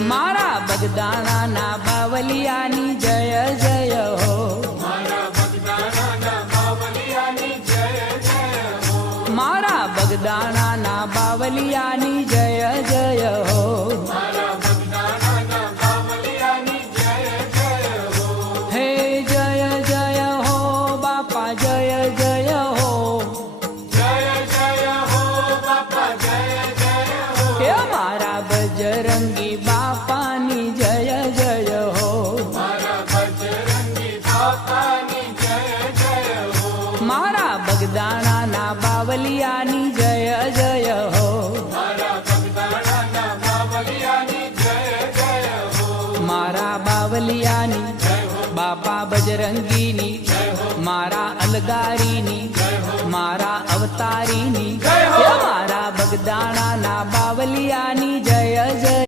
मारा बगदाणा ना बावलियानी जय जय हो। मारा बगदाणा ना बावलियानी जय जय हो। मारा बगदाणा ना बावलियानी जय जय हो। मारा बगदाणा ना बावलियानी जय जय हो। हे जय जय हो बापा जय जय हो। जय जय हो बापा जय जय हो। हे मारा बजरंगी बापानी जय जय हो। मारा बजरंगी बापानी जय जय हो। मारा बगदाणा ना बावलियानी जय जय हो। मारा बगदाणा ना बावलियानी जय जय हो। मारा बावलियानी बापा बजरंगीनी मारा अलगारीनी मारा अवतारीनी मारा बगदाणा ना बावलियानी जय जय।